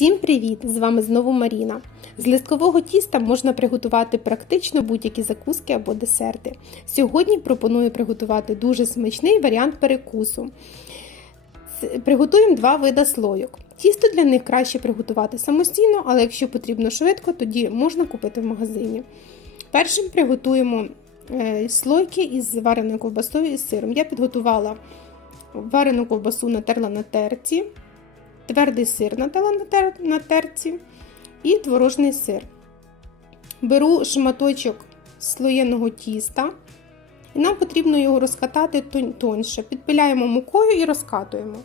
Всім привіт! З вами знову Маріна. З листкового тіста можна приготувати практично будь-які закуски або десерти. Сьогодні пропоную приготувати дуже смачний варіант перекусу. Приготуємо два вида слойок. Тісто для них краще приготувати самостійно, але якщо потрібно швидко, тоді можна купити в магазині. Першим приготуємо е, слойки із вареною ковбасою і сиром. Я підготувала варену ковбасу, натерла на терці, твердий сир натерла на, тер... на терці і творожний сир. Беру шматочок слоєного тіста, і нам потрібно його розкатати тон- тоньше. Підпиляємо мукою і розкатуємо.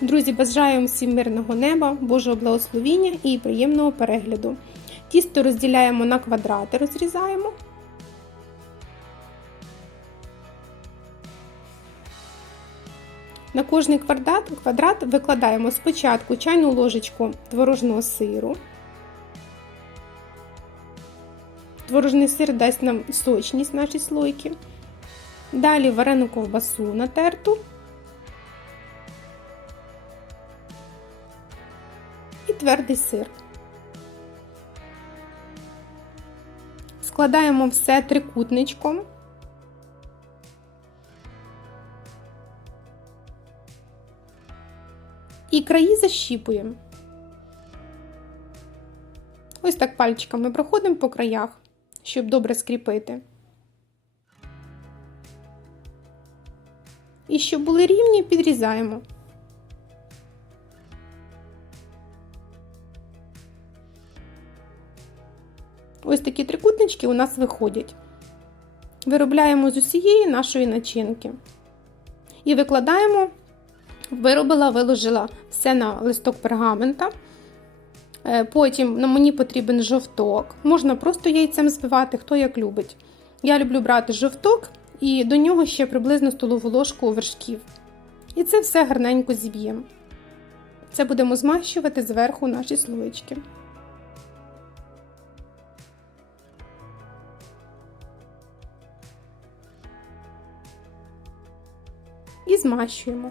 Друзі, бажаю всім мирного неба, Божого благословіння і приємного перегляду. Тісто розділяємо на квадрати, розрізаємо. На кожний квадрат, квадрат викладаємо спочатку чайну ложечку творожного сиру. Творожний сир дасть нам сочність наші слойки. Далі варену ковбасу натерту. І твердий сир. Складаємо все трикутничком. І краї защіпуємо. Ось так пальчиками проходимо по краях, щоб добре скріпити. І щоб були рівні, підрізаємо. Ось такі трикутнички у нас виходять. Виробляємо з усієї нашої начинки. І викладаємо, виробила, виложила все на листок пергамента. Е, Потім на мені потрібен жовток. Можна просто яйцем збивати, хто як любить. Я люблю брати жовток і до нього ще приблизно столову ложку вершків. І це все гарненько зіб'ємо. Це будемо змащувати зверху наші слоєчки. Змащуємо.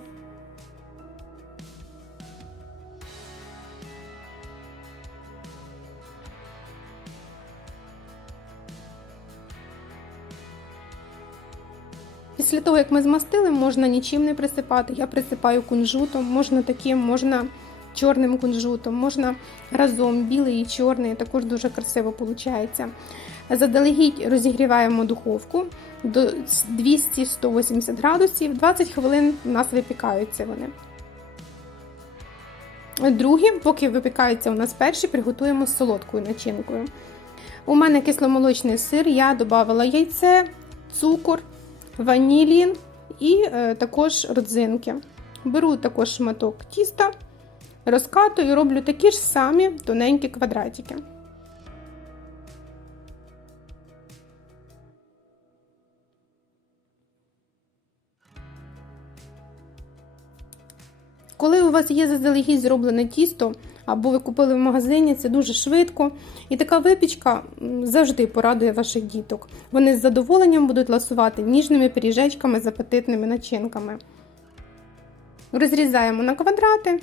Після того, як ми змастили, можна нічим не присипати. Я присипаю кунжутом, можна таким, можна чорним кунжутом, можна разом білий і чорний, також дуже красиво виходить. Заздалегідь розігріваємо духовку до 200-180 градусів, 20 хвилин у нас випікаються вони. Другі, поки випікаються у нас перші, приготуємо з солодкою начинкою. У мене кисломолочний сир, я додавала яйце, цукор, ванілін і е, також родзинки. Беру також шматок тіста, розкатую і роблю такі ж самі тоненькі квадратики. Коли у вас є заздалегідь зроблене тісто, або ви купили в магазині, це дуже швидко. І така випічка завжди порадує ваших діток. Вони з задоволенням будуть ласувати ніжними пиріжечками з апетитними начинками. Розрізаємо на квадрати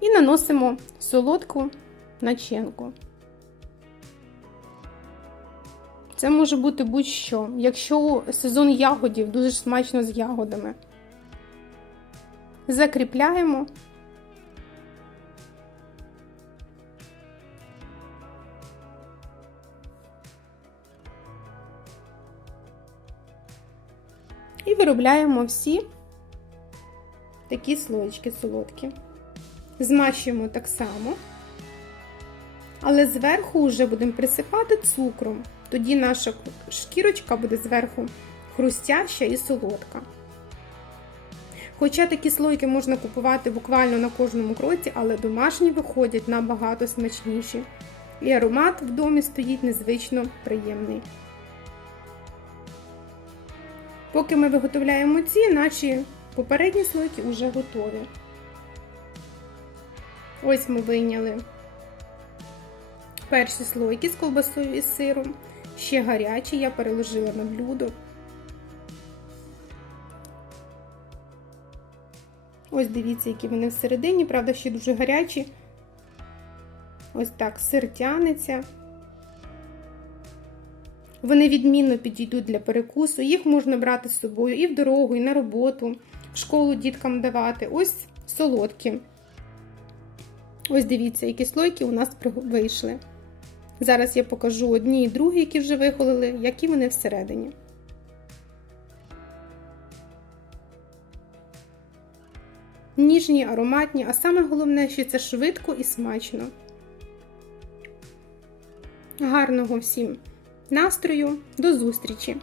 і наносимо солодку начинку. Це може бути будь-що. Якщо сезон ягодів, дуже смачно з ягодами закріпляємо. І виробляємо всі такі слоєчки солодкі. Змащуємо так само, але зверху вже будемо присипати цукром. Тоді наша шкірочка буде зверху хрустяща і солодка. Хоча такі слойки можна купувати буквально на кожному кроці, але домашні виходять набагато смачніші. І аромат в домі стоїть незвично приємний. Поки ми виготовляємо ці, наші попередні слойки вже готові. Ось ми вийняли перші слойки з ковбасою і сиром. ще гарячі, я переложила на блюдо. Ось дивіться, які вони всередині, правда, ще дуже гарячі. Ось так сир тянеться. Вони відмінно підійдуть для перекусу. Їх можна брати з собою і в дорогу, і на роботу, в школу діткам давати. Ось солодкі. Ось дивіться, які слойки у нас вийшли. Зараз я покажу одні і другі, які вже вихолили, які вони всередині. Ніжні, ароматні, а саме головне, що це швидко і смачно. Гарного всім настрою, до зустрічі!